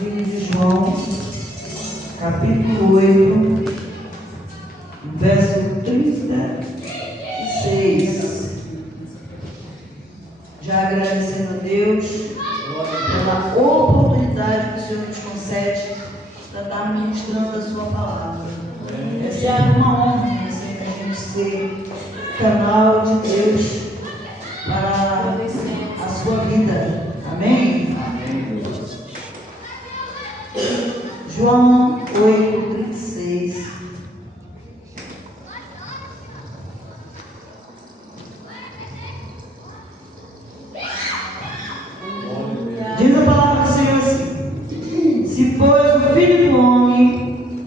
livro de João, capítulo 8, verso 36. Já agradecendo a Deus pela oportunidade que o Senhor nos concede para estar ministrando a sua palavra. Essa é uma honra, sempre a gente ser canal de Deus para a sua vida. Amém? Amém. João 8:36. Diz a palavra do Senhor assim: se pois o Filho do Homem,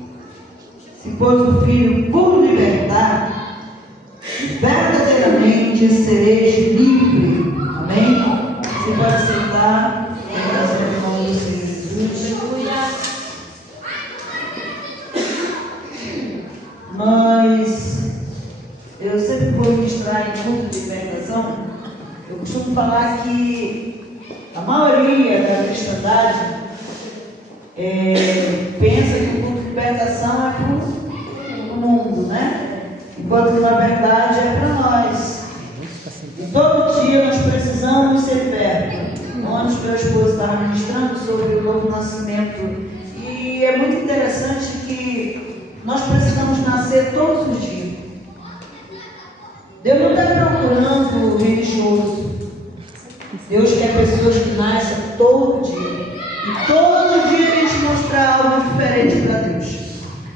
se pois o Filho por libertar, verdadeiramente sereis livre. Amém? Você pode sentar e agradecer o nome do Senhor Jesus. Eu sempre vou ministrar em culto de libertação. Eu costumo falar que a maioria da cristandade pensa que o culto de libertação é para o mundo, né? Enquanto que na verdade é para nós. E todo dia nós precisamos ser perto. Ontem meu esposo estava ministrando sobre o novo nascimento. E é muito interessante que nós precisamos nascer todos os dias. Deus não está procurando o religioso. Deus quer pessoas que nasçam todo dia. E todo dia a gente mostra algo diferente para Deus.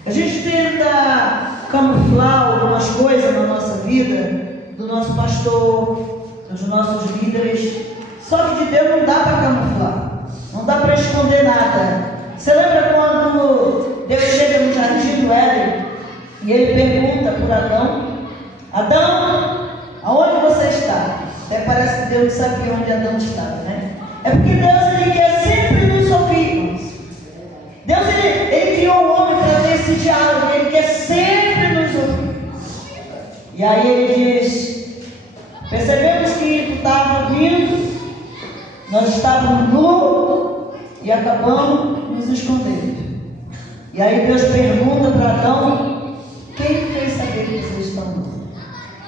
A gente tenta camuflar algumas coisas na nossa vida, do nosso pastor, dos nossos líderes. Só que de Deus não dá para camuflar. Não dá para esconder nada. Você lembra quando Deus chega no jardim do Éden e ele pergunta por Adão: Adão, aonde você está? Até parece que Deus não sabia onde Adão estava, né? É porque Deus ele quer sempre nos ouvir. Deus ele criou o homem para ter esse diálogo, ele quer sempre nos ouvir. E aí ele diz: percebemos que tu estava ouvindo, nós estávamos nus e acabamos nos escondendo. E aí Deus pergunta para Adão: quem fez saber que vocês estão nus?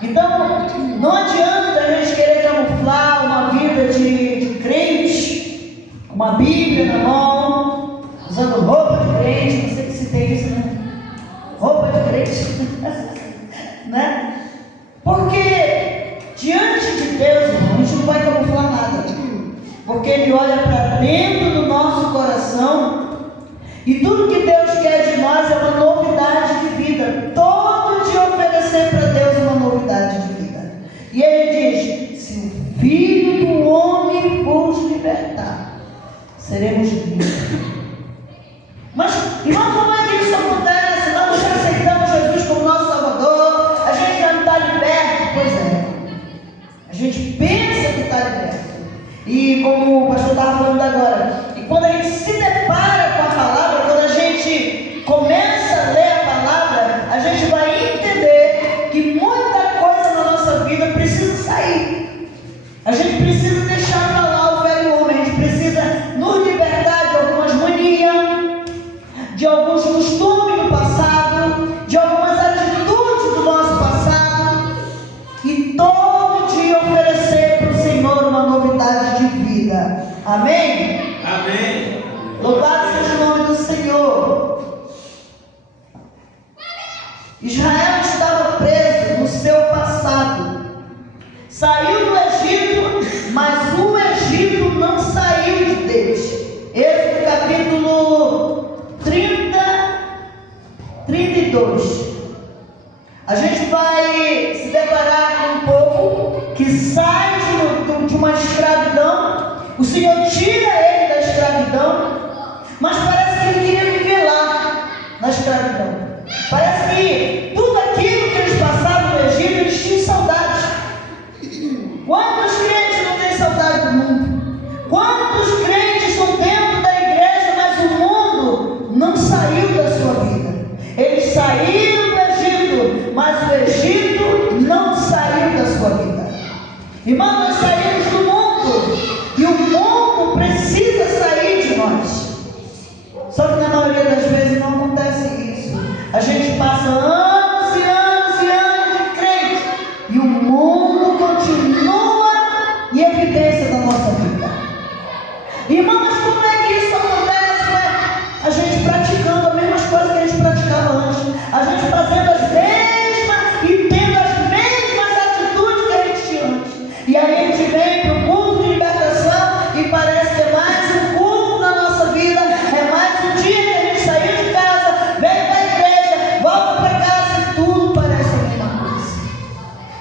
Então, não adianta a gente querer camuflar uma vida de crente, com uma Bíblia na mão, usando roupa de crente, não sei se tem isso, né? Roupa de crente, né? Porque diante de Deus, irmão, a gente não vai camuflar nada, porque Ele olha para dentro do nosso coração e tudo que Deus quer de nós é uma novidade de vida. Todo dia oferecer para Deus uma novidade de vida. E Ele diz: se o Filho do Homem vos libertar, seremos livres. Mas, irmão, como é que isso acontece? Nós já aceitamos Jesus como nosso Salvador, a gente já não está liberto. Pois é, a gente pensa que está liberto. E como o pastor estava falando agora, e quando a gente se depara com a palavra, quando a gente começa a ler a palavra, a gente vai entender que muita coisa na nossa vida precisa sair. A gente precisa deixar para lá o velho homem, a gente precisa nos libertar de algumas manias, de alguns costumes do passado, de algumas atitudes do nosso passado, e todo dia oferecer para o Senhor uma novidade de vida. Amém? Amém. Louvado seja o nome do Senhor. Israel estava preso no seu passado. Saiu do Egito, mas o Egito não saiu de Deus. Êxodo capítulo 32. A gente vai se deparar com um povo que sai de uma escravidão. O Senhor tira ele da escravidão, mas parece que ele queria viver lá na escravidão. Parece que tudo aquilo Irmão, mas como é que isso acontece? A gente praticando as mesmas coisas que a gente praticava antes. A gente fazendo as mesmas e tendo as mesmas atitudes que a gente tinha antes. E aí a gente vem para o culto de libertação e parece que é mais um culto na nossa vida, é mais um dia que a gente saiu de casa, vem para a igreja, volta para casa e tudo parece a mesma coisa.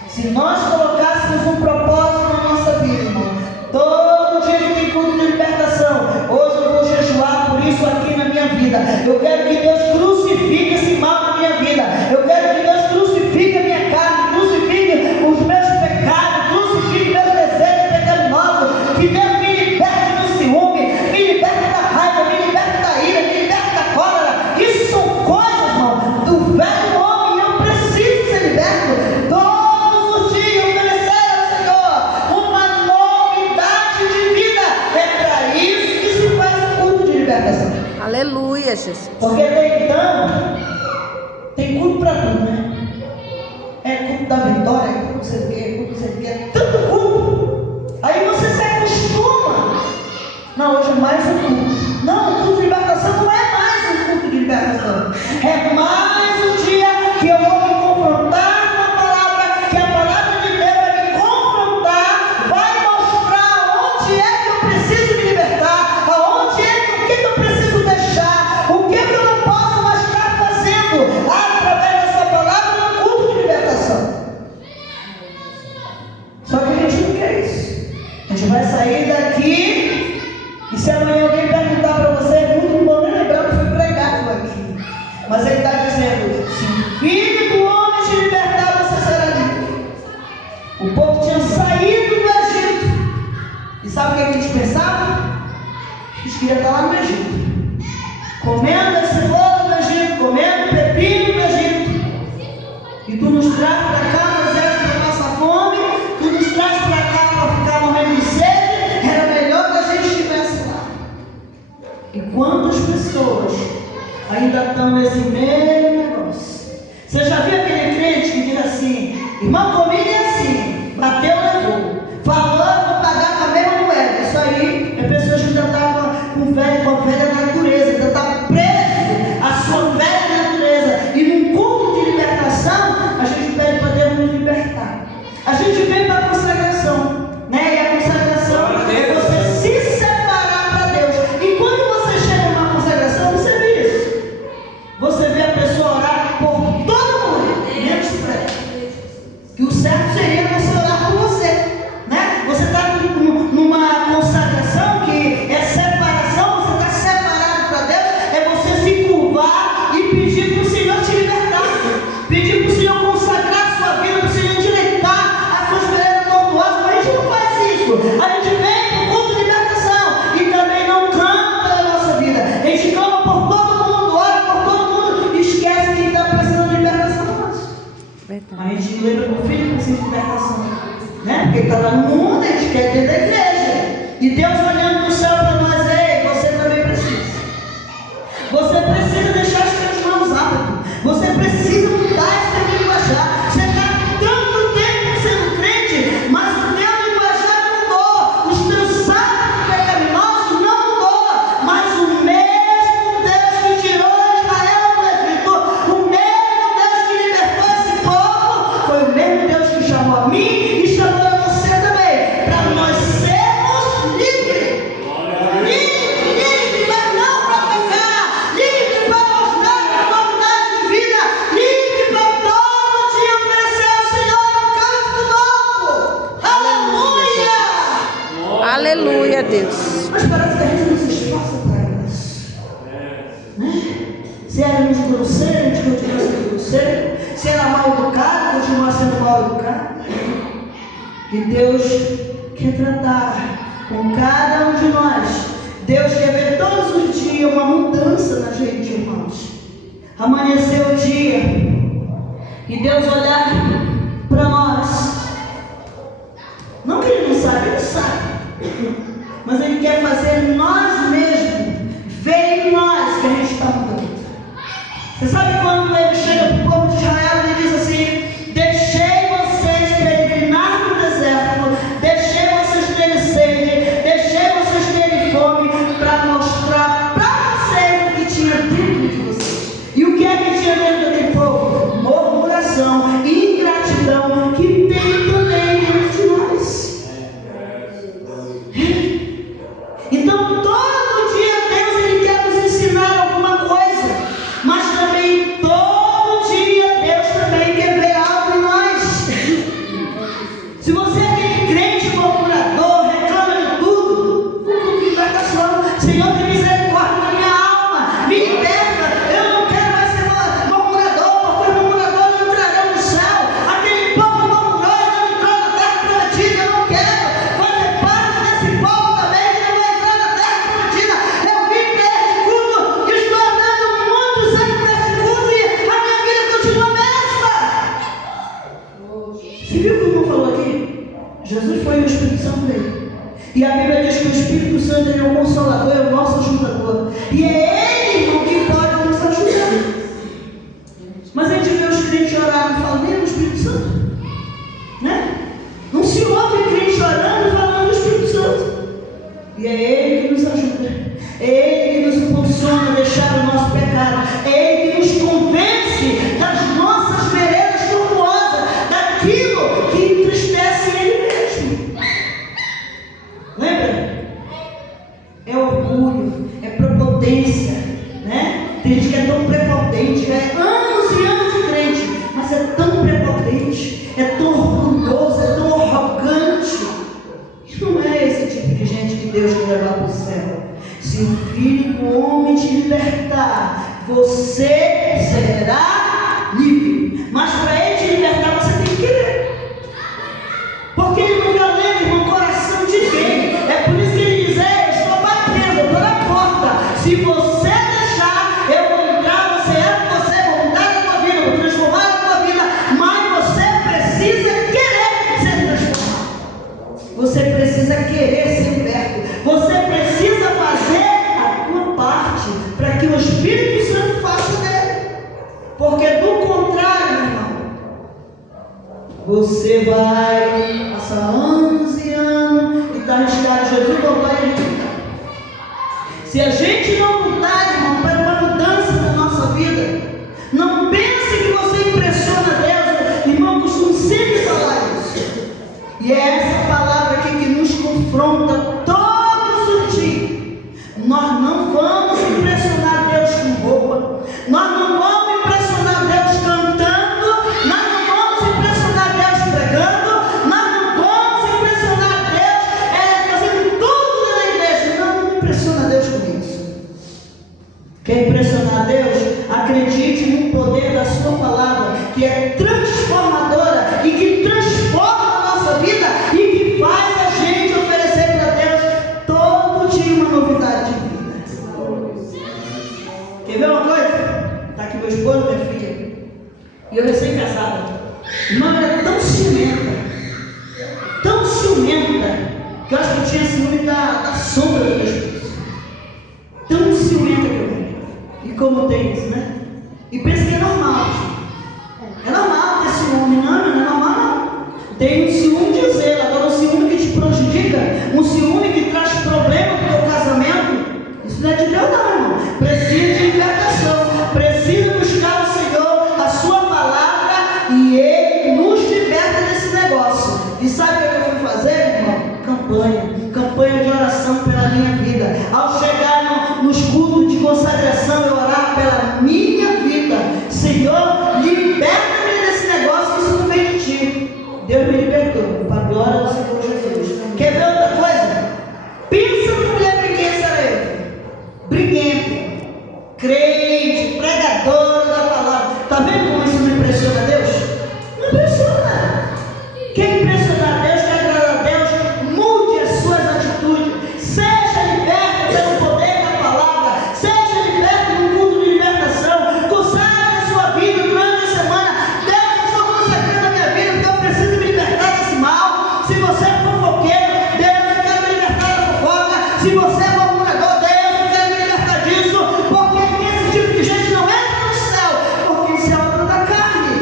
Se nós colocássemos um propósito na nossa vida, irmão, todo dia que tem culto de libertação, hoje eu vou jejuar por isso aqui na minha vida. Eu quero que Deus crucifique esse mal na minha vida. Eu quero que Deus crucifique a minha carne, crucifique os meus pecados, crucifique meus desejos pecaminosos. Que Deus me liberte do ciúme, me liberte da raiva, me liberte da ira, me liberte da cólera. Isso são coisas, irmão, do velho homem. Eu preciso ser liberto. Todos os dias oferecer ao Senhor uma novidade de vida. É para isso que se faz o culto de libertação. Aleluia, Jesus. Porque até então, tem culto para tudo, né? É culto da vitória, é culto não sei o que, é culto não sei o que, é tanto culto. Aí você se acostuma. Não, hoje é mais um culto. Não, o culto de libertação não é mais um culto de libertação. É mais um dia que eu vou me confrontar com a palavra, que a palavra de Deus vai me confrontar, vai mostrar onde é que eu preciso me libertar, aonde é que, o que eu preciso deixar, o que eu não posso mais estar fazendo através dessa palavra no culto de libertação. Só que a gente não quer isso. A gente vai sair daqui e se amanhã alguém perguntar para você, é muito bom, nem lembrar que foi pregado aqui. Mas ele está dizendo, se o Filho do Homem te libertar, você será livre. O povo tinha saído do Egito. E sabe o que eles pensavam? Eles queriam estar lá no Egito, comendo esse bolo do Egito, comendo pepino do Egito. E tu nos traz para cá, no exército, para nossa fome. Tu nos traz para cá para ficar morrendo de sede. Era melhor que a gente estivesse lá. E quantas pessoas ainda estão nesse mesmo negócio? Você já viu aquele crente que diz assim: irmão, comigo é assim, bateu, levou, falou, vou pagar com a mesma moeda. Isso aí é pessoas que ainda estão com a velha natureza, ainda está preso à sua velha natureza. E num culto de libertação, a gente pede para Deus nos libertar. A gente vem para a consagração, né? E a consagração é você se separar para Deus. E quando você chega numa consagração, você vê isso. Você vê a pessoa orar por todo mundo, menos para ela. Que o certo seria você orar por você, né? Você está numa consagração que é separação, você está separado para Deus, é você se curvar e pedir para o Senhor te libertar, pedir para o Senhor consagrar a sua vida, para o Senhor endireitar as suas veredas tortuosas. Mas a gente não faz isso. A gente vem para o culto de libertação e também não clama pela nossa vida. A gente clama por todo mundo, ora por todo mundo e esquece que está precisando de libertação nossa. A gente lembra do filho que precisa de libertação, né? Porque ele está lá no mundo, a gente quer dentro da igreja. E Deus olhando do céu para nós, ei, você também precisa. Você precisa deixar os seus maus hábitos. Você precisa mudar esse teu linguajar. Você está tanto tempo sendo crente, mas o teu linguajar mudou. Os teus hábitos pecaminosos não mudou. Mas o mesmo Deus que tirou Israel do Egito, o mesmo Deus que libertou esse povo, foi o mesmo Deus que chamou a mim e chamou a você também, para nós sermos livres. Livre, mas não para pecar. Livre para mostrar a novidade de vida. Livre para todo dia oferecer ao Senhor um cântico novo. Aleluia! Aleluia, Deus. Mas parece que a gente não se esforça para isso, né? Se éramos grosseiros, a gente continua sendo grosseiro. Se era mal educado, continua sendo mal educado. E Deus quer tratar com cada um de nós. Deus quer ver todos os dias uma mudança na gente, irmãos. Amanheceu o dia e Deus olhar para nós. Não que Ele não sabe, Ele sabe. Mas Ele quer fazer nós mesmos ver em nós que a gente está mudando. Você sabe quando Ele chega para o povo de Israel e diz assim: deixei vocês peregrinar no deserto, deixei vocês terem sede, deixei vocês terem fome, para mostrar para vocês o que tinha dentro de vocês. E o que é que tinha dentro daquele povo? Murmuração, ingratidão, que tem também dentro de nós. Então, todo dia Deus ele quer nos ensinar alguma coisa, mas também todo dia Deus também quer ver algo em nós. Se você é aquele crente murmurador, reclama de tudo, culto de libertação, Senhor, tem misericórdia da minha alma, me liberta, eu não quero mais ser murmurador, porque murmurador não entrarão no céu. Aquele povo murmurou e não entrou na terra prometida, eu não quero fazer parte desse povo também que não vai entrar na terra prometida. Eu vim para esse culto, estou andando muitos anos para esse culto e a minha vida continua a mesma. Você viu o que o irmão falou aqui? Jesus foi o Espírito Santo dele. E a Bíblia diz que o Espírito Santo ele é o Consolador, é o nosso ajudador. E é Ele, irmão, que pode nos ajudar. Mas a gente vê os crentes orarem e falando nem do Espírito Santo. Né? Não se ouve crente orando e falando do Espírito Santo. E é Ele que nos ajuda. É Ele que nos impulsiona a deixar o nosso pecado. É Ele que nos convence das nossas veredas tortuosas, daquilo que entristece Ele mesmo. Lembra? É orgulho, é prepotência, né? Tem gente que é tão prepotente, já é anos e anos de crente, mas é tão prepotente, é tão orgulhoso, é tão arrogante. Não é esse tipo de gente que Deus quer levar para o céu. Se o Filho do Homem te libertar, você será livre. Mas para Ele te libertar, você tem que querer. Porque Ele não violenta, irmão, o coração de ninguém. É por isso que Ele diz: eu estou batendo, eu estou na porta. Se você deixar, eu vou entrar, você vou mudar a tua vida, vou transformar a tua vida. Mas você precisa querer ser transformado. Você precisa querer ser liberto. Você precisa fazer a tua parte para que o Espírito Santo faça dele. Porque do contrário, meu irmão, você vai passar anos e anos e está arriscado Jesus voltar e revidar. Se a gente não mudar, irmão, para uma mudança na nossa vida, não pense que você impressiona Deus. Irmão, eu costumo sempre falar isso. E é essa palavra aqui que nos confronta todos os dias. Nós não vamos impressionar Deus com roupa. Nós não vamos impressionar Deus cantando. Nós não vamos impressionar Deus pregando. Nós não vamos impressionar Deus fazendo tudo na igreja. Não impressiona Deus com isso. Quer impressionar Deus? Acredite no poder da sua palavra, que é transformadora e que transforma a nossa vida e que faz a gente oferecer para Deus todo dia uma novidade de vida. Quer ver uma coisa? Está aqui meu esposo, minha filha, e eu recém-casada. Irmã, ela era tão ciumenta, que eu acho que eu tinha ciúme da sombra do meu esposo. Tão ciumenta que eu era. E como tem isso, né? E pensa que é normal. É normal ter ciúme, não é normal não. Tem um ciúme de zelo, agora um ciúme que te prejudica, um ciúme que traz problema para o teu casamento. Isso não é de Deus não, irmão. Precisa de libertação, precisa buscar o Senhor, a sua palavra, e Ele nos liberta desse negócio. E sabe o que eu fui fazer, irmão? Campanha de oração pela minha vida. Ao chegar nos cultos de consagração, eu orar pela minha vida. Senhor, liberta-me desse negócio, que isso não vem de ti. Deus me libertou, para a glória do Senhor Jesus. Quer ver outra coisa? Pensa na mulher briguenta, era eu. Briguenta, crente, pregadora da palavra. Está vendo como isso não impressiona Deus? Não impressiona. Quer impressionar Deus, quer agradar a Deus, mude as suas atitudes. Seja liberto pelo poder da palavra. Seja liberto no culto de libertação. Consagre a sua vida durante a semana. Deus, eu estou consagrando a minha vida, porque eu preciso me libertar desse mal. Se você é fofoqueiro, Deus, eu quero me libertar da fofoca. Se você é murmurador, Deus, eu quero me libertar disso. Porque esse tipo de gente não entra no céu, porque isso é obra da carne.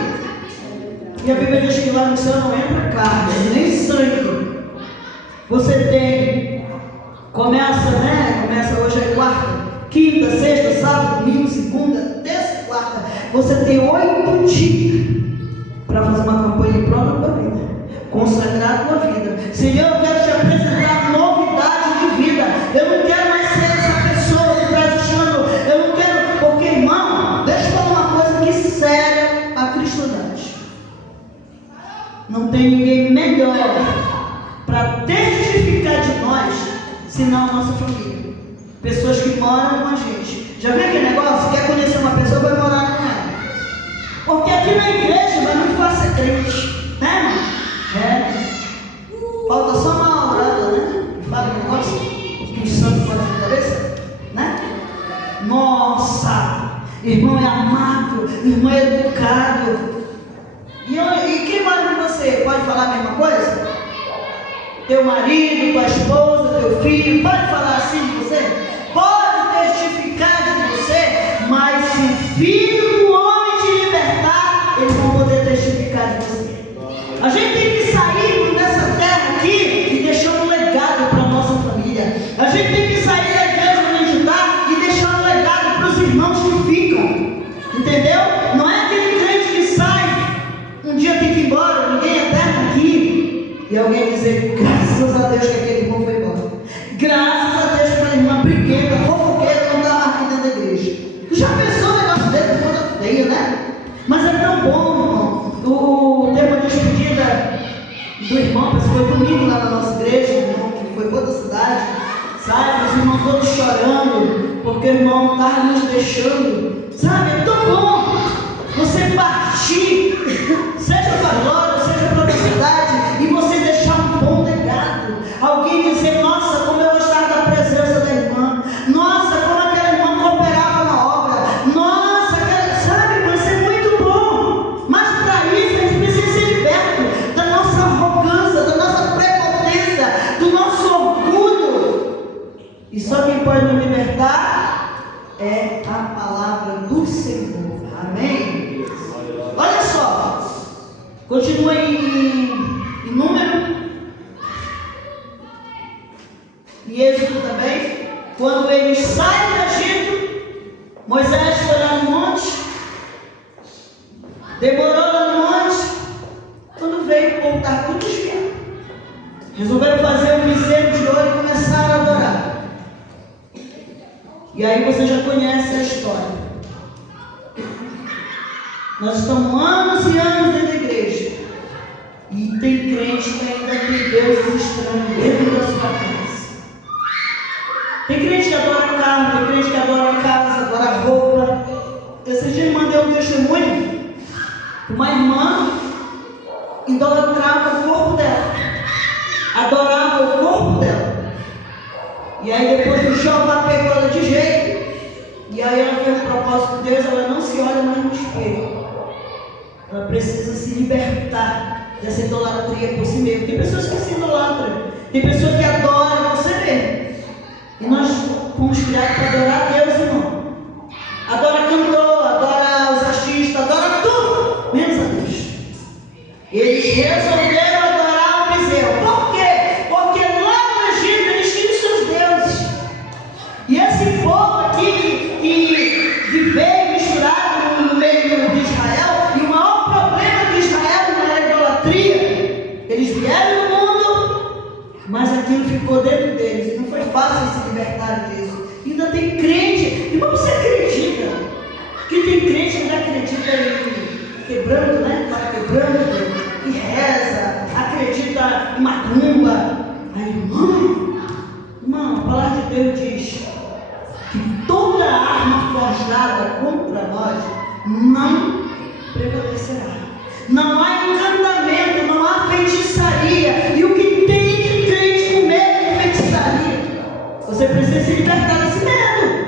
E a Bíblia diz que lá no céu não entra carne, nem sangue. Você tem, começa hoje quinta, sexta, sábado, domingo, segunda, terça e quarta. Você tem 8 dias para fazer uma campanha em prol da tua vida, consagrar a tua vida. Senhor, eu quero te apresentar novidade de vida. Eu não quero mais ser essa pessoa que traz o chão. Eu não quero, porque, irmão, deixa eu falar uma coisa que séria a cristandade. Não tem ninguém melhor para testificar de nós, senão a nossa família. Pessoas que moram com a gente. Já viu aquele negócio? Quer conhecer uma pessoa, vai morar com ela. Porque aqui na igreja vai muito fácil ser crente, né, irmão? Falta só uma orada, né? Fala um negócio que os santos fazem na cabeça, né? Nossa! Irmão é amável, irmão é educado. E quem mora com você? Pode falar a mesma coisa? Teu marido, tua esposa, teu filho, pode falar assim de você? Pode testificar de você, mas se filho do homem te libertar, eles vão poder testificar de você. A gente tem que sair dessa terra aqui e deixar um legado para a nossa família. A gente tem que sair da igreja onde a gente está e deixar um legado para os irmãos que ficam. Entendeu? Não é aquele crente que sai, um dia tem que ir embora, ninguém é eterno aqui. E alguém dizer, graças a Deus que aquele irmão foi embora. Graças a Deus que aquela irmã briguenta, fofoqueira, não estava aqui dentro da igreja. Tu já pensou no negócio dele? Toda feia, né? Mas é tão bom, irmão. O termo de despedida do irmão, parece que foi domingo lá na nossa igreja, irmão, que foi toda a cidade, sabe? Os irmãos todos chorando, porque o irmão estava nos deixando, sabe? É tão bom você partir, seja para a glória, seja para a cidade, e você deixar um bom legado. Alguém dizer, nossa, como eu gostava da presença da irmã, nossa, como aquela irmã cooperava na obra, nossa, sabe? Vai ser muito bom. Mas para isso a gente precisa ser liberto da nossa arrogância, da nossa prepotência, do nosso orgulho. E só quem pode nos libertar é a palavra do Senhor. Amém? Olha só, continua em Número e Êxodo também. Quando eles saem do Egito, Moisés foi lá no monte, demorou lá no monte. Quando veio, o povo estava tudo desviado. Resolveram fazer um bezerro de ouro e começaram a adorar. E aí você já conhece a história. Nós estamos anos e anos dentro da igreja. E tem crente que ainda tem deuses estranhos dentro da sua casa. Tem crente que adora carro, tem crente que adora casa, adora roupa. Esse dia eu mandei um testemunho. Uma irmã idolatrava o corpo dela. Adorava o corpo dela. E aí depois o Jeová pegou ela de jeito. E aí ela fez um propósito de Deus, ela não se olha mais no espelho. Ela precisa se libertar dessa idolatria por si mesma. Tem pessoas que se idolatram, tem pessoas que adoram você mesmo. E nós fomos criados para adorar a Deus, irmão. Adora cantor, adora os artistas, adora tudo, menos a Deus. Eles resolveram adorar o bezerro. Por quê? Porque lá no Egito eles tinham seus deuses. E esse povo aqui que viveu misturado no meio de Israel, e o maior problema de Israel não era a idolatria. Eles vieram no mundo, mas aquilo ficou dentro deles. E não foi fácil se libertar disso. Ainda tem crente, irmão, você acredita? Que tem crente que ainda acredita em quebrando, né? Fala quebrando, e reza, acredita em macumba. Aí, irmão, a palavra de Deus diz que toda arma forjada contra nós não prevalecerá. Não há encantamento, não há feitiçaria. E o que tem de crente com medo de feitiçaria? Você precisa se libertar desse medo.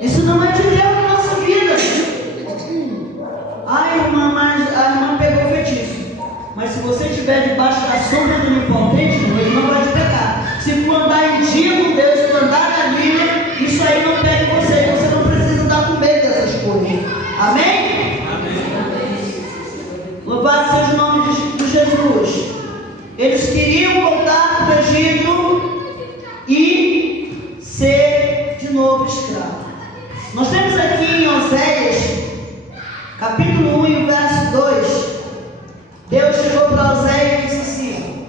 Isso não é de Deus na nossa vida. Ai, irmã, mas a irmã pegou o feitiço. Mas se você estiver debaixo da sombra do Onipotente, ele não vai te pegar. Se for andar em dia com Deus, se for andar na Bíblia, isso aí não pega em você. Você não precisa estar com medo dessas coisas. Amém? Amém. Louvado seja o nome de Jesus. Eles queriam voltar para o Egito e ser de novo escravo. Nós temos aqui em Oséias, capítulo 1 e o verso 2, Deus chegou para Oséias e disse assim: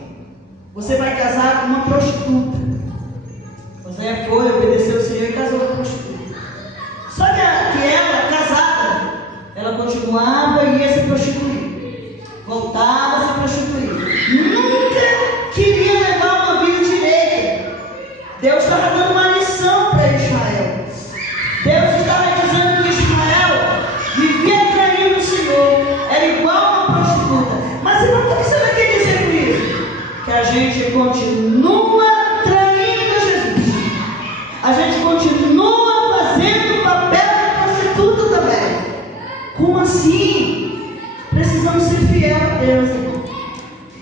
você vai casar com uma prostituta. Oséias foi, obedeceu o Senhor e casou com uma prostituta. Só que ela, casada, ela continuava e ia se prostituir, voltava a se prostituir, nunca queria levar uma vida direita. Deus estava dando uma lição para Israel. Deus estava dizendo que Israel vivia traindo o Senhor, era igual a uma prostituta. Mas irmão, o que você vai querer dizer com isso? Que a gente continua traindo Jesus, a gente continua fazendo o papel de prostituta também. Como assim? Precisamos ser fiel a Deus, irmão.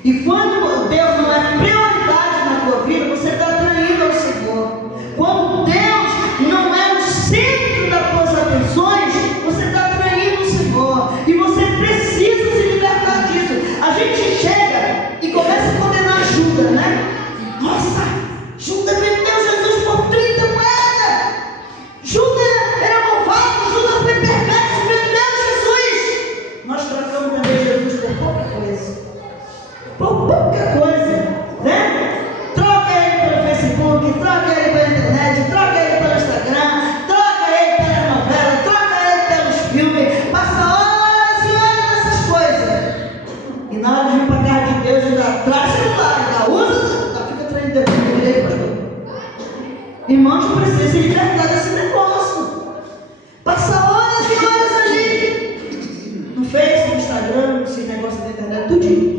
E quando Deus não é prioridade na tua vida, você está traindo ao Senhor. Quando Deus não é o centro das tuas atenções, você está traindo o Senhor. E você precisa se libertar disso. A gente chega e começa a condenar Judas, né? Nossa, Judas vendeu Jesus por 30 moedas. Judas era malvado, Judas foi perverso, vendeu Jesus. Nós trocamos também Jesus por pouca coisa. Por pouca coisa, né? Troca ele pelo Facebook, troca ele pela internet, troca ele pelo Instagram, troca ele pela novela, troca ele pelos filmes, passa horas e horas nessas coisas. E na hora de vir para a casa de Deus, ainda traz celular, ainda usa, ainda fica traindo depois de direito, pastor. Irmãos, precisa se libertar desse negócio. Passa horas e horas ali no Facebook, no Instagram, esse negócio da internet, tudinho.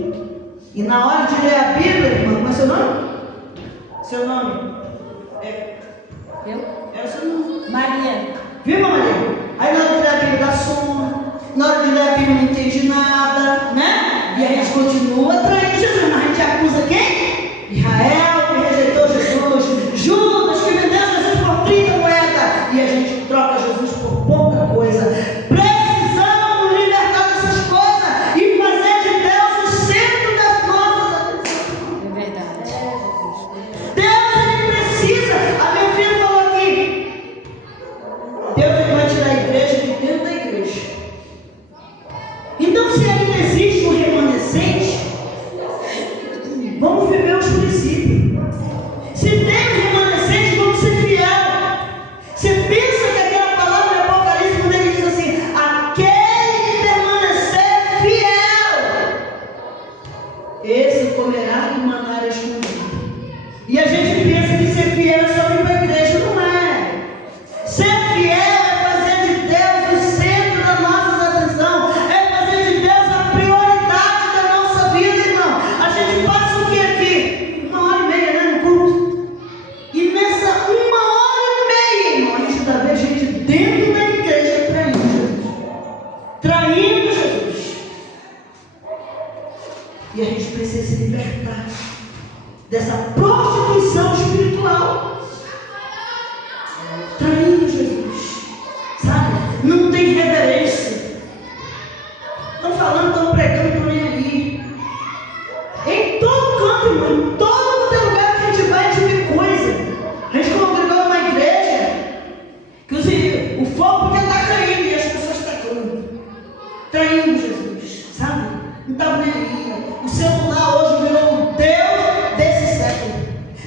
E na hora de ler a Bíblia, irmão, como é seu nome? Seu nome? Eu? É o seu nome. Maria. Viu, Maria? Aí na hora de ler a Bíblia dá sono, na hora de ler a Bíblia não entende nada, né? E a gente continua traindo Jesus, mas a gente acusa quem? Israel, que rejeitou Jesus, Judas, que vendeu Jesus por 30 moedas, e a gente troca Jesus por pouca coisa. Precisamos nos libertar dessas coisas e fazer de Deus o centro das nossas atenções. É verdade. Deus, ele precisa. A minha filha falou aqui: Deus, ele vai tirar a igreja de dentro da igreja. Então, se ainda existe um remanescente, vamos viver os princípios. Se tem um remanescente, vamos ser fiel. Você pensa que aquela palavra de Apocalipse, quando ele diz assim: aquele que permanecer fiel, esse comerá do maná escondido. E a gente pensa que ser fiel é só vir para a igreja. Não é. Ser fiel é fazer de Deus o centro da nossa atenção, é fazer de Deus a prioridade da nossa vida, irmão. A gente passa o que aqui? 1h30, né, no culto? E nessa 1h30, irmão, a gente está vendo gente dentro da igreja traindo Jesus. Traindo Jesus. E a gente precisa se libertar dessa prostituição espiritual. Traindo Jesus, sabe? Não tem reverência. Estão falando, estão pregando, estão nem aí. Em todo canto, irmão, em todo lugar que a gente vai, a gente vê coisa. A gente congregou numa igreja que o fogo podia estar caindo e as pessoas traindo Jesus, sabe? Não estavam nem aí. O celular hoje virou o Deus desse século,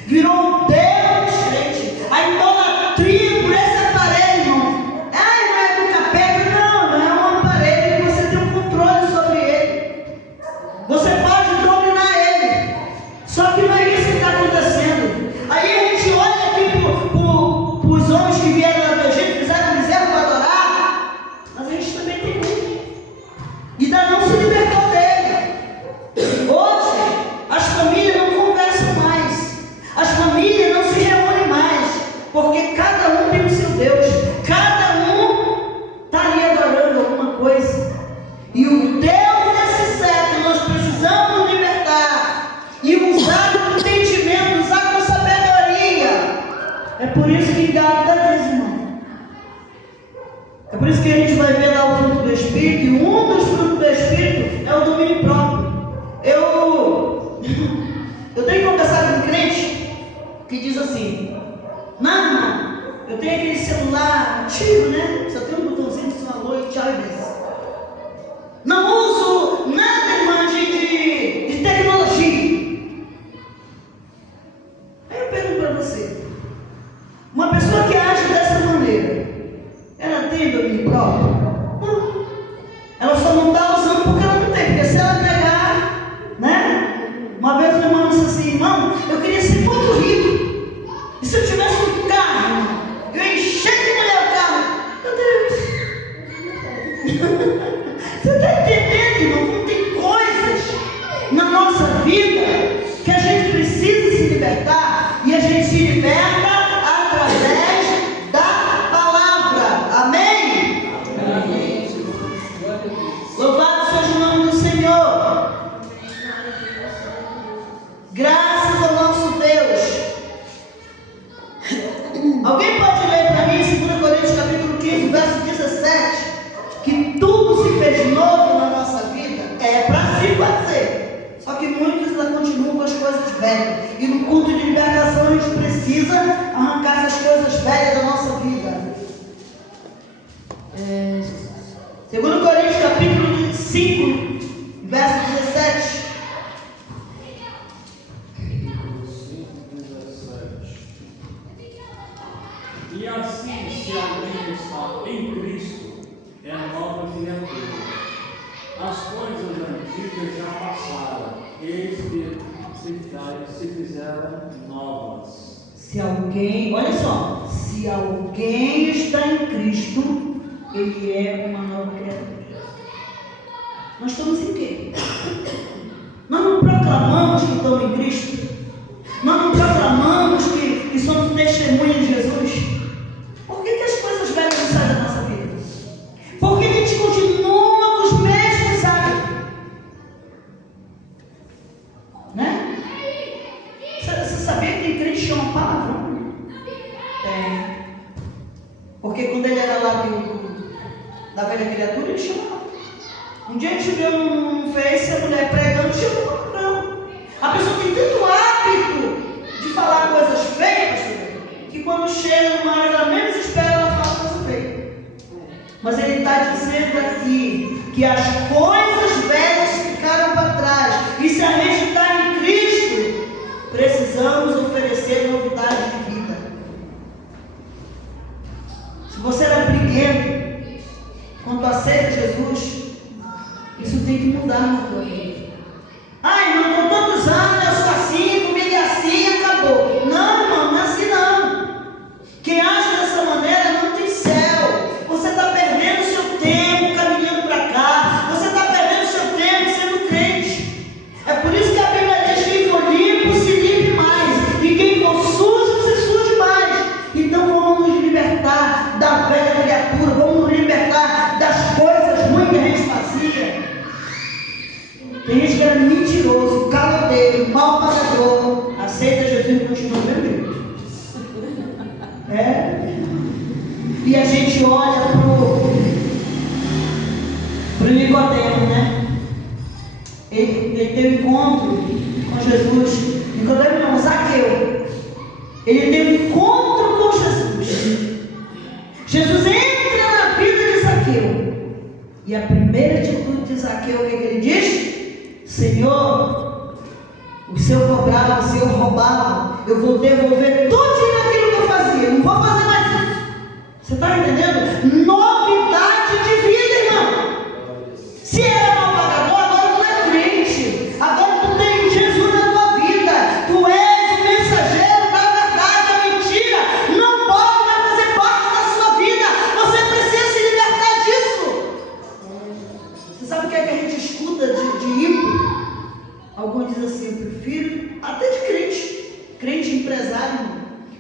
virou o Deus dos crentes. A idolatria por esse aparelho, irmão. Não é do capeta, não é um aparelho que você tem um controle sobre ele. Você pode dominar ele. Só que não é isso que está acontecendo. Aí a gente olha aqui para os homens que vieram lá do Egito, fizeram bezerro para adorar, mas a gente também tem muito. E ainda não se libertou dele. Hoje, as famílias não conversam mais. As famílias não se reúnem mais. Porque cada um tem o seu Deus. Cada um está ali adorando alguma coisa. E o Deus desse século nós precisamos nos libertar. E usar com entendimento, usar com sabedoria. É por isso que Gálatas diz, irmão. É por isso que a gente vai ver lá o fruto do Espírito. E um dos frutos do Espírito é o domínio próprio. Eu tenho conversado com crente que diz assim: não, eu tenho aquele celular antigo, né? Só tem um botãozinho que alô e tchau e benção. Não uso nada, irmã, de tecnologia. Aí eu pergunto para você, uma pessoa que age dessa maneira, ela tem domínio próprio? Não. Ela só não está usando porque ela não tem. Porque se ela pegar, né? Uma vez o irmão disse assim, irmão, eu queria ser muito rico. E se eu tivesse um carro, eu encher de mulher o carro. Meu Deus. Você está entendendo, irmão? Como tem coisas na nossa vida que a gente precisa se libertar. E a gente se liberta através da palavra. Amém? Amém. Louvado seja o nome do Senhor. Graças ao nosso Deus. Alguém pode ler para mim 2 Coríntios capítulo 15, verso 17, que tudo se fez novo na nossa vida? É para se fazer. Só que muitos ainda continuam com as coisas velhas. E no culto de libertação a gente precisa arrancar essas coisas velhas da nossa vida. 2 Coríntios capítulo 5, verso 17. E assim, se alguém está em Cristo, é nova criatura. As coisas antigas já passaram, eis que se fizeram novas. Se alguém, olha só, se alguém está em Cristo, ele é uma nova criatura. Nós estamos em quê? Nós não proclamamos que estamos em Cristo? Nós não proclamamos que somos testemunhas de Jesus? Por que as coisas velhas não saem da nossa vida? Por que a gente continua com os mesmos hábitos? Né? Você sabia que tem crente que chama palavrão? Tem. Porque quando ele era lá da velha criatura, ele chamava. Um dia a gente viu no Face a mulher pregando, chamou palavrão. A pessoa tem tanto hábito de falar coisas feias, que quando chega numa hora que ela menos espera, ela fala coisa feia. Mas ele está dizendo aqui que as coisas velhas ficaram para trás. E se a gente está em Cristo, precisamos oferecer novidade de vida. Se você era briguento, quando aceita Jesus, isso tem que mudar na tua vida. Ai, irmão, com tantos anos eu sou assim, comigo é assim, acabou. Não, irmão, não é assim não. Quem age dessa maneira não tem céu. Você está perdendo o seu tempo caminhando para cá. Você está perdendo o seu tempo sendo crente. É por isso que a Bíblia diz que quem for limpo se limpe mais. E quem for sujo se suje mais. Então vamos nos libertar da velha criatura. Vamos nos libertar das coisas ruins que a gente fazia. Tem gente que era mentiroso, caloteiro, mal pagador, aceita Jesus e continua bebendo. E a gente olha pro Nicodemo, né? Ele teve um encontro com Jesus. Nicodemo não, Zaqueu. Ele teve um encontro com Jesus. Jesus entra na vida de Zaqueu. E a primeira atitude de Zaqueu, o que ele diz? Senhor, o Senhor cobrava, o Senhor roubava, eu vou devolver tudo aquilo que eu fazia, não vou fazer mais isso. Você está entendendo? Novidade de vida, irmão. Se era mal pagador, agora tu é crente, agora tu tem Jesus na tua vida, tu és o mensageiro da verdade, a mentira não pode mais fazer parte da sua vida, você precisa se libertar disso. Você sabe o que é que a gente escuta de ímpio? Alguns dizem assim, eu prefiro, até de crente empresário,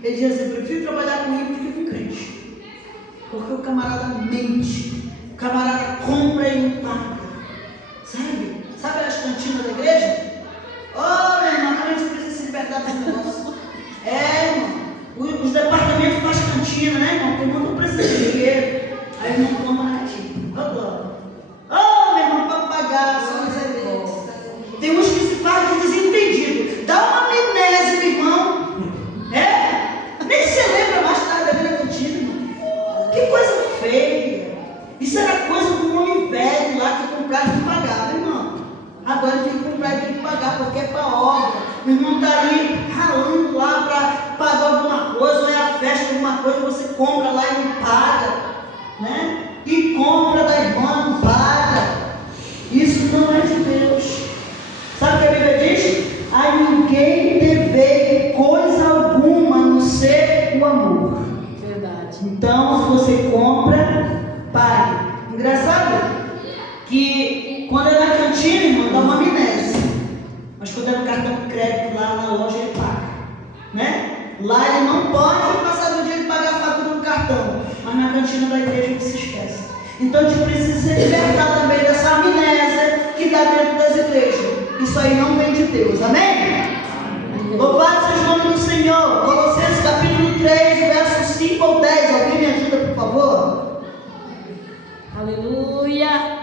ele diz assim, eu prefiro trabalhar com ímpio do que com crente. Porque o camarada mente, o camarada compra e não paga. Sabe as cantinas da igreja? Oh, meu irmão, a gente precisa se libertar desse negócio. Irmão, os departamentos fazem cantina, né, irmão? Todo mundo precisa de dinheiro. Aí o irmão toma na cantina. Oh, meu irmão, para pagar, só misericórdia. Tem uns que se fazem de desentendido. Dá uma amnésia, meu irmão. Nem se lembra mais tarde da vida cantina. agora tem que comprar, tem que pagar, porque é para obra. O irmão está ali ralando lá para pagar alguma coisa, ou é a festa de alguma coisa, você compra lá e não paga, né? E compra da irmã, não paga. Isso não é de Deus. Sabe o que a Bíblia diz? A ninguém devei coisa alguma, a não ser o amor. Verdade. Então, se você compra, pague. Engraçado que quando é na cantina, irmão, dá uma amnésia. Mas quando é no cartão de crédito lá na loja, ele paga, né? Lá ele não pode passar do dia de pagar a fatura no cartão, mas na cantina da igreja ele se esquece. Então a gente precisa se libertar também dessa amnésia que dá dentro das igrejas. Isso aí não vem de Deus, amém? Louvado seja o nome do Senhor. Colossenses capítulo 3, versos 5 ao 10. Alguém me ajuda, por favor? Aleluia.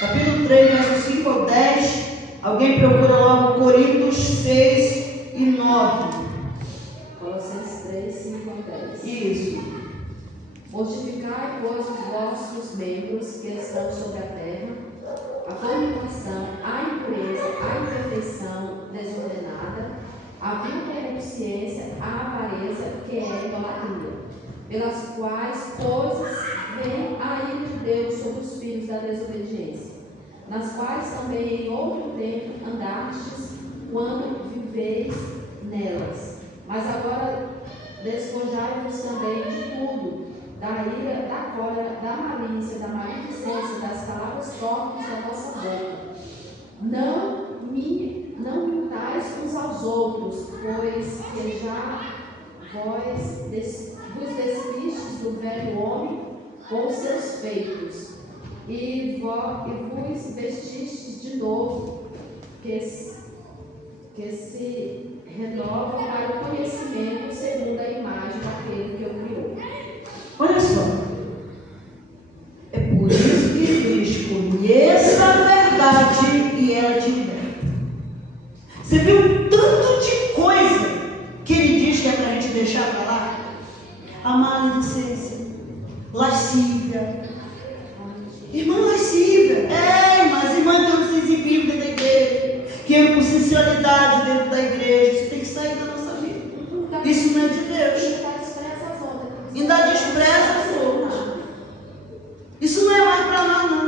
Capítulo 3, versos 5 ao 10. Alguém procura logo Coríntios 6 e 9. Colossenses 3, 5 ao 10. Isso. Mortificai, pois, os vossos membros que estão sobre a terra, a fornicação, a impureza, a imperfeição desordenada, a vil concupiscência, a avareza, que é idolatria, pelas quais coisas vem a ira de Deus sobre os filhos da desobediência, nas quais também em outro tempo andastes, quando viveis nelas. Mas agora despojai-vos também de tudo, da ira, da cólera, da malícia, da maledicência, das palavras torpes da vossa boca. Não mintais uns aos outros, pois que já vos despistes do velho homem com seus feitos, e vos vestistes de novo, que se renova para o conhecimento segundo a imagem daquele que o criou. Olha só, é por isso que diz: conheça a verdade e ela te liberta. Você viu o tanto de coisa que ele diz que é para a gente deixar para lá? A maledicência, lascívia, irmã lascívia, mas irmã que não se exibiu dentro da igreja, que é com sensualidade dentro da igreja, isso tem que sair da nossa vida. Isso não é de Deus. Ainda despreza as outras. Isso não é mais para nós, não,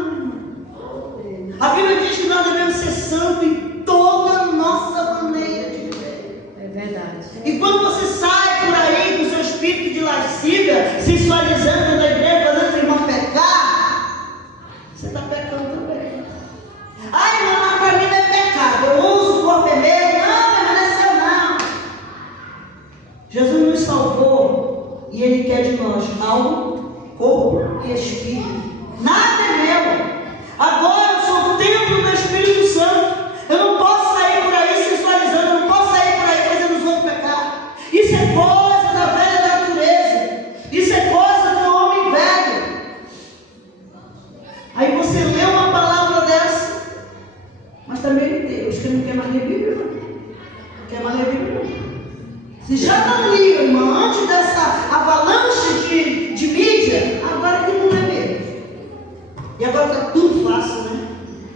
irmão. A Bíblia diz que nós devemos ser santos em toda a nossa maneira de viver. É verdade. E quando você sai por aí com seu espírito de lascívia, sensualizando na igreja, fazendo o irmão pecar, você está pecando também. Ai, irmão, mas para mim não é pecado. Eu uso o corpo vermelho. Não é seu, não. Jesus nos salvou. E Ele quer de nós alma, corpo e espírito. Nada é meu. Agora eu sou o templo do Espírito Santo. Eu não posso sair por aí sensualizando. Eu não posso sair por aí fazendo os outros pecar. Isso é coisa da velha natureza. Isso é coisa do homem velho. Aí você lê uma palavra dessa, mas também Deus que não quer mais ler Bíblia, não quer mais ler Bíblia, não. Se já não lia, irmão, antes dessa avalanche de mídia, agora que não é mesmo. E agora está tudo fácil, né?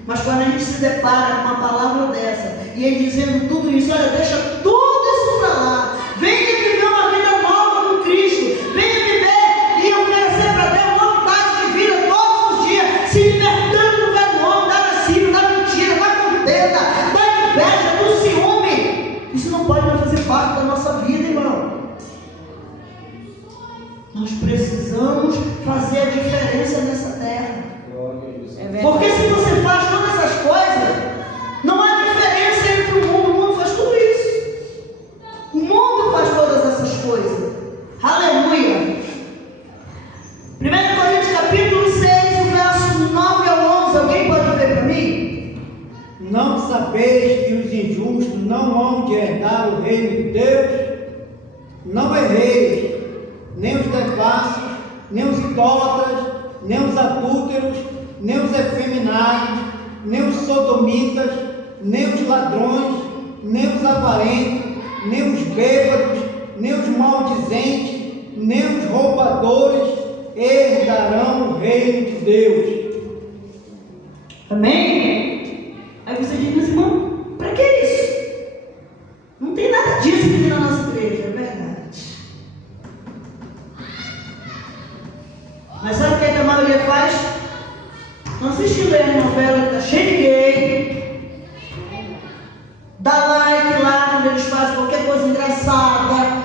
Mas quando a gente se depara com uma palavra dessa, e ele dizendo tudo isso, olha, deixa tudo isso para lá. Venha viver uma vida nova com Cristo. Venha viver e oferecer para Deus novidade de vida todos os dias, se libertando do velho homem, da lascívia, da mentira, da contenda, da inveja, do ciúme. Isso não pode mais fazer parte da nossa vida, irmão. Nós precisamos fazer a diferença nessa terra. Porque se você faz todas essas coisas, não há diferença entre o mundo. O mundo faz tudo isso. O mundo faz todas essas coisas. Aleluia. 1 Coríntios capítulo 6, verso 9 ao 11. Alguém pode ver para mim? Não sabeis que os injustos não hão de herdar o reino de Deus? Não erreis, nem os devassos, nem os idólatras, nem os adúlteros, nem os efeminados, nem os sodomitas, nem os ladrões, nem os avarentos, nem os bêbados, nem os maldizentes, nem os roubadores herdarão o reino de Deus. Amém? Aí você diz, mas irmão, para que isso? Não tem nada disso aqui na nossa igreja, é verdade. Mas sabe o que a maioria faz? Não assiste a novela que está cheia de gay, dá like lá quando eles fazem qualquer coisa engraçada.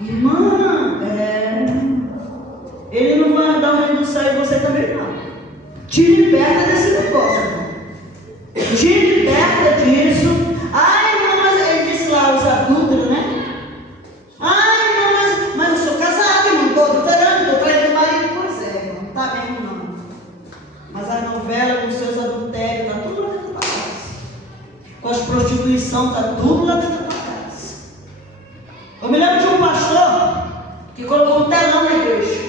Irmã, ele não vai dar o reino do céu e você também não. Te liberta desse negócio, irmão. Te liberta disso. Ai, não, mas ele disse lá, os adúlteros, né? Ai, não, mas eu sou casado, irmão, estou adulterando, estou traindo o marido. Pois é, irmão, não está mesmo não. Mas a novela com seus adultérios, está tudo lá dentro da casa. Com as prostituição, está tudo lá dentro da casa. Eu me lembro de um pastor que colocou um telão na igreja.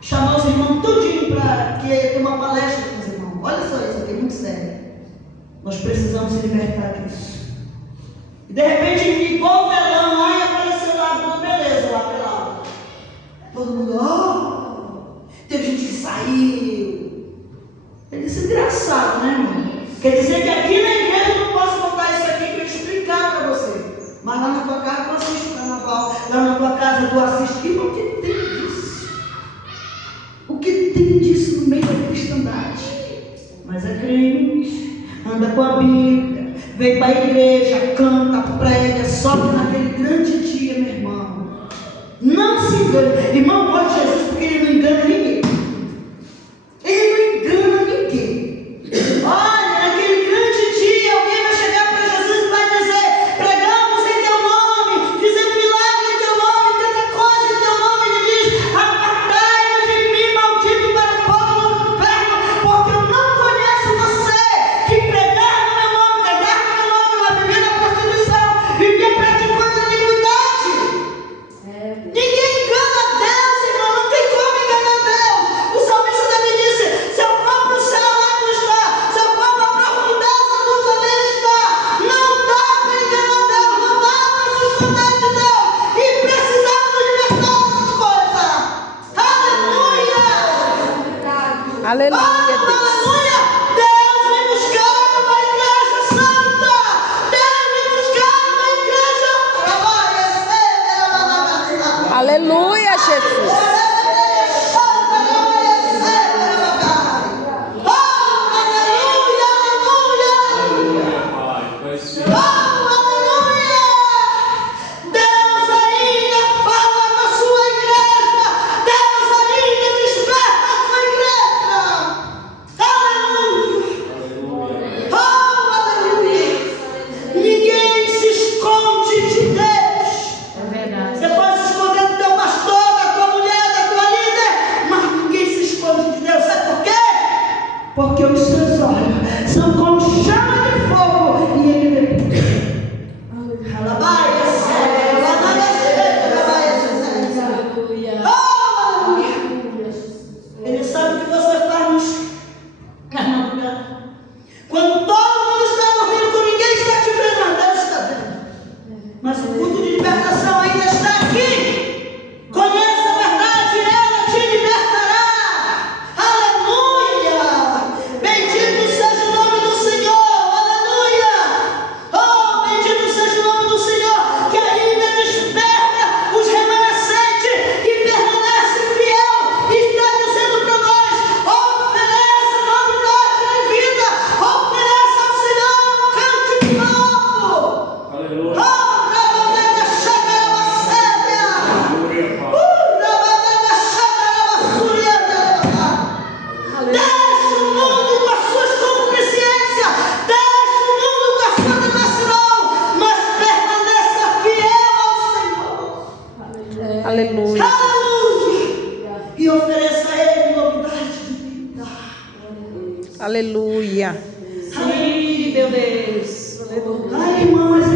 Chamou os irmãos tudinho para ter uma palestra com os irmãos. Olha só isso aqui, muito sério. Nós precisamos se libertar disso. E de repente, igual o telão lá, e apareceu lá uma beleza lá pelado. Todo mundo, teve gente que saiu. Ele disse, engraçado, né, irmão? Quer dizer que aqui na igreja eu não posso botar isso aqui para explicar para você. Mas lá na tua casa tu assiste o carnaval. Lá na tua casa tu assiste. O que tem disso? O que tem disso no meio da cristandade? Mas é crente, anda com a Bíblia, vem para a igreja, canta, prega, sobe naquele grande dia, meu irmão. Não se engane. Irmão, gosta de Jesus porque ele não engana ninguém. Ele não engana ninguém. Olha, naquele grande dia, alguém vai chegar para Jesus e vai dizer: pregamos em teu nome, fizemos milagre em teu nome, tanta coisa em teu nome. Ele diz: apartai-vos de mim, maldito, para o fogo do inferno, porque eu não conheço você, que pregar no meu nome, pregar no meu nome, mas viver na prostituição, viver praticando a iniquidade. Ninguém engana Deus, irmão, não tem como enganar Deus. O salmista Davi disse: se eu for para o céu, lá tu está, se eu for para a profundeza, tu também está. Não dá para enganar Deus, não dá para se esconder de Deus. E precisamos libertar essas coisas. Aleluia! Aleluia, Deus. Aleluia! Deus vem buscar uma igreja santa. Deus vem buscar uma igreja. Aleluia, Jesus. Pai, vai ser. Deus ainda fala na sua igreja. Deus ainda desperta a sua igreja. Aleluia. Aleluia. Ninguém se esconde de Deus. É verdade. Você pode se esconder do teu pastor, da tua mulher, da tua líder, mas ninguém se esconde de Deus. Sabe por quê? Porque os seus olhos são como chama de fogo e ele vê. Alabaia, Aleluia. aleluia. Ele sabe o que você faz na madrugada. Quando todo mundo está dormindo, com ninguém está te vendo, mas Deus está vendo. Mas o culto de libertação ainda está aqui. Conheça a verdade, ela te libertará. Aleluia. Bendito seja o nome do Senhor. Aleluia. Oh, bendito seja o nome do Senhor, que ainda desperta os remanescentes, que permanece fiel e está dizendo para nós: ofereça novidade de vida, ofereça ao Senhor um cântico novo. Aleluia. Oh, Rabadega Chagarabacélia. Aleluia, Pai. Rabadega Chagarabasuriana. Deixa o mundo com as suas concupiscências, deixa o mundo com a sua devassidão, mas permaneça fiel ao Senhor. Aleluia. Aleluia! E ofereça a Ele novidade de vida. Aleluia. Sim, meu Deus. Ai, irmão, mas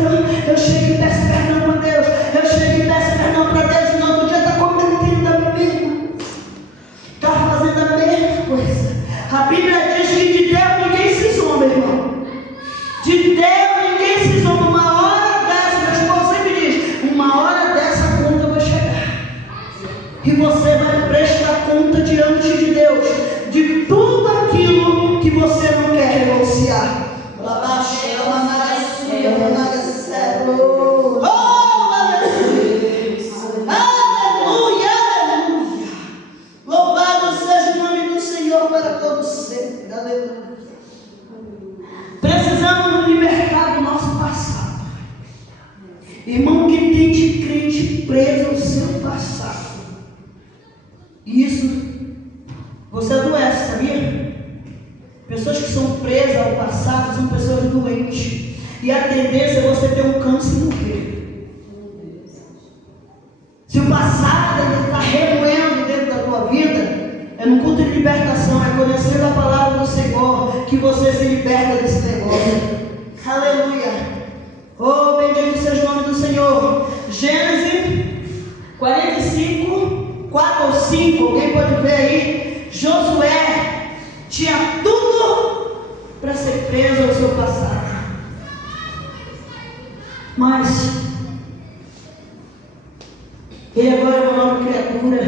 eu chego e peço perdão para Deus. Eu chego e peço perdão para Deus. E no outro dia está cometendo a mesma. Está fazendo a mesma coisa. A Bíblia diz que de Deus ninguém se zomba, irmão. De Deus ninguém se zomba. Uma hora dessa, meu esposo sempre diz: uma hora dessa a conta vai chegar. E você Irmão que tem de crente preso ao seu passado. E isso, você adoece, sabia? Pessoas que são presas ao passado são pessoas doentes. E a tendência é você ter um câncer e morrer. Se o passado ainda está remoendo dentro da tua vida, é no culto de libertação, é conhecendo a palavra do Senhor que você se liberta desse negócio. Aleluia. Oh, bendito seja o nome do Senhor. Gênesis 45, 4 ou 5. Alguém pode ver aí? Josué tinha tudo para ser preso ao seu passado. Mas ele agora é uma nova criatura.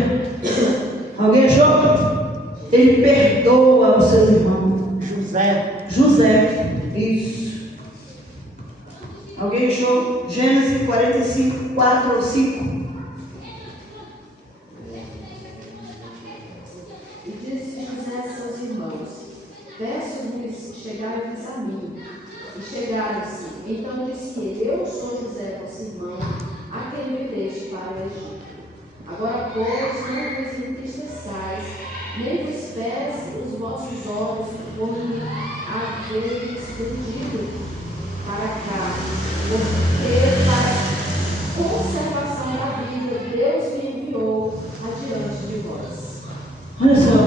Alguém achou? Ele perdoa os seus irmãos. José. Isso. Alguém achou? Gênesis 45, 4 ou 5. E disse José a seus irmãos: peço-lhes chegarem-vos a mim. E chegaram-se. Então disse ele: eu sou José, vosso irmão, a quem me deste para o Egito. Agora, pois, não vos entristeçais, nem vos pese os vossos olhos por me haveres fugido para cá, porque para conservação da vida Deus me enviou adiante de vós. Olha só,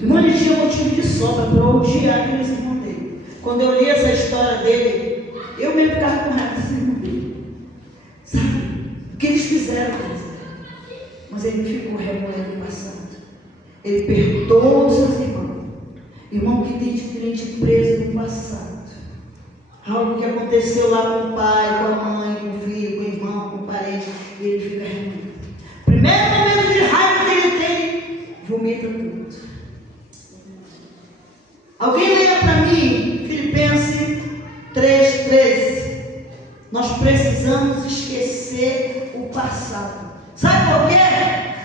irmão, ele tinha motivo de sobra para odiar aqueles irmãos dele. Quando eu li essa história dele, eu mesmo ficava com raiva desse irmão dele. Sabe? O que eles fizeram com ele? Mas ele ficou remoendo o passado. Ele perdoou os seus irmãos. Irmão que tem de crente preso no passado. Algo que aconteceu lá com o pai, com a mãe, com o filho, com o irmão, com o parente. E ele fica remoendo. Primeiro momento de raiva que ele tem, vomita tudo. Alguém leia para mim Filipenses 3,13. Nós precisamos esquecer o passado. Sabe por quê?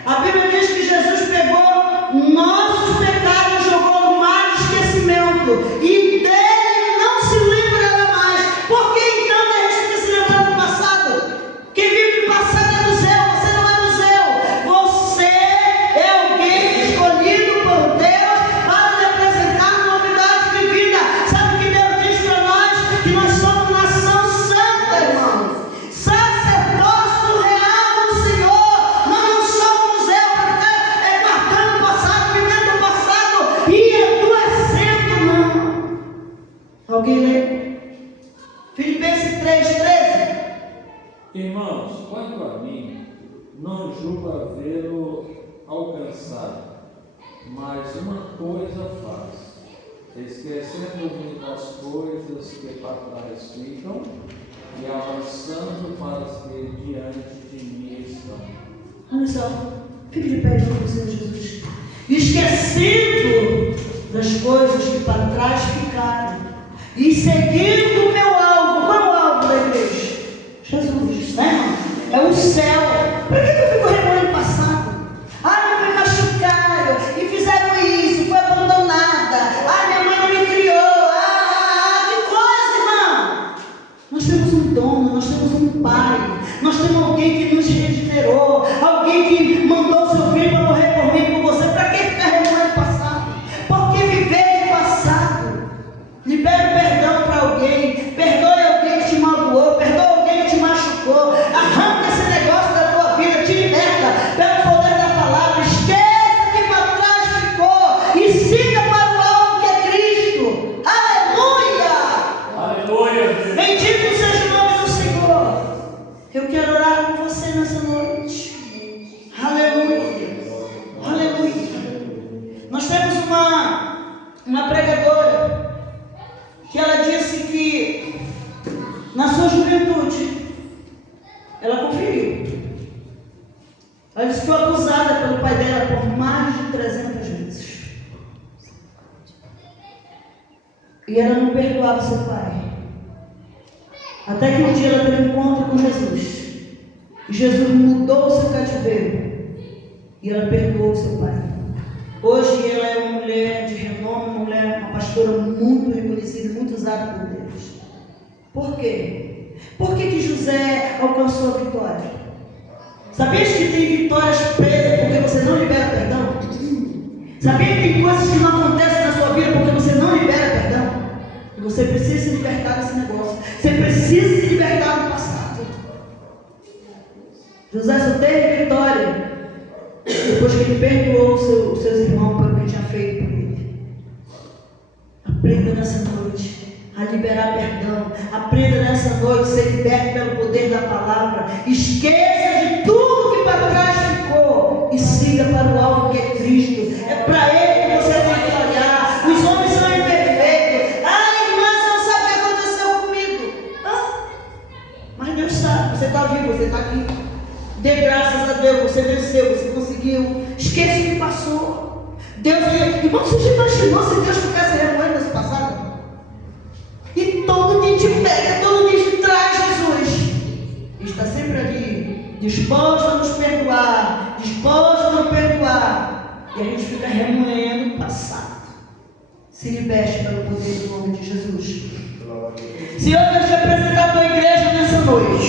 A Bíblia diz que Jesus pegou nossos pecados e jogou no mar de esquecimento. E dele não se lembrará mais. Por que então a gente fica se lembrando do passado? Quem vive do passado é do céu, você não é do céu. Você é alguém escolhido por Deus para lhe apresentar novidade de vida. Sabe o que Deus diz para nós? Que nós somos nação santa, irmãos. Sacerdócio real do Senhor. Nós não somos eu para ficar guardando o passado, vivendo o passado e adoecendo, não. Alguém lê? Filipenses 3,13. Irmãos, quanto a mim, não julgo havê-lo alcançado, mas uma coisa faço, esquecendo-me das coisas que para trás ficam e avançando para as que diante de mim estão. Olha só, fique de pé para o Senhor Jesus. Esquecendo das coisas que para trás ficaram e seguindo o meu alvo. Qual é o alvo da igreja? Jesus, né, irmão? É o céu. Por que eu fico remoendo o passado? Ah, me machucaram e fizeram isso, foi abandonada. Ah, minha mãe não me criou. Que coisa, irmão! Nós temos um dono, nós temos um pai, nós temos alguém que nos regenerou, alguém que mandou seu filho para morrer por mim e por você. Para que ficar remoendo o passado? Por que viver de passado? Libere perdão para alguém, perdoe alguém que te magoou, perdoe alguém que te machucou, arranca esse negócio da tua vida, te liberta pelo poder da palavra, esqueça que para trás ficou e siga para o alvo que é Cristo. Aleluia! Aleluia! Bendito seja o nome do Senhor. Eu quero orar com você nessa noite. Aleluia! Aleluia! Nós temos uma pregadora que ela disse que na sua juventude ela conferiu. Ela disse que foi abusada pelo pai dela por mais de 300 vezes. E ela não perdoava seu pai. Até que um dia ela teve um encontro com Jesus. E Jesus mudou o seu cativeiro. E ela perdoou seu pai. Hoje ela é uma mulher de renome, uma pastora muito reconhecida, muito usada por Deus. Por quê? Por que José alcançou a vitória. Sabias que tem vitórias presas porque você não libera perdão? Sabia que tem coisas que não acontecem na sua vida porque você não libera perdão? E você precisa se libertar desse negócio. Você precisa se libertar do passado. José só teve vitória depois que ele perdoou os seus irmãos pelo que tinha feito por ele. Aprenda nessa noite a liberar perdão. Aprenda nessa noite a ser liberto pelo poder da palavra. Esqueça de tudo que para trás ficou e siga para o alvo que é Cristo. É para Ele que você tem que olhar. Os homens são imperfeitos. Irmã, você não sabe o que aconteceu comigo. Mas Deus sabe. Você está vivo, você está aqui. Dê graças a Deus, você venceu, você conseguiu. Esqueça o que passou. Deus, irmão, você já imaginou se Deus ficasse remoendo esse passado? E todo dia te pega, todo dia te traz Jesus. Ele está sempre ali, disposto a nos perdoar, disposto a nos perdoar. E a gente fica remoendo o passado. Se liberte pelo poder do nome de Jesus. Senhor, Deus te apresentar a tua igreja nessa noite.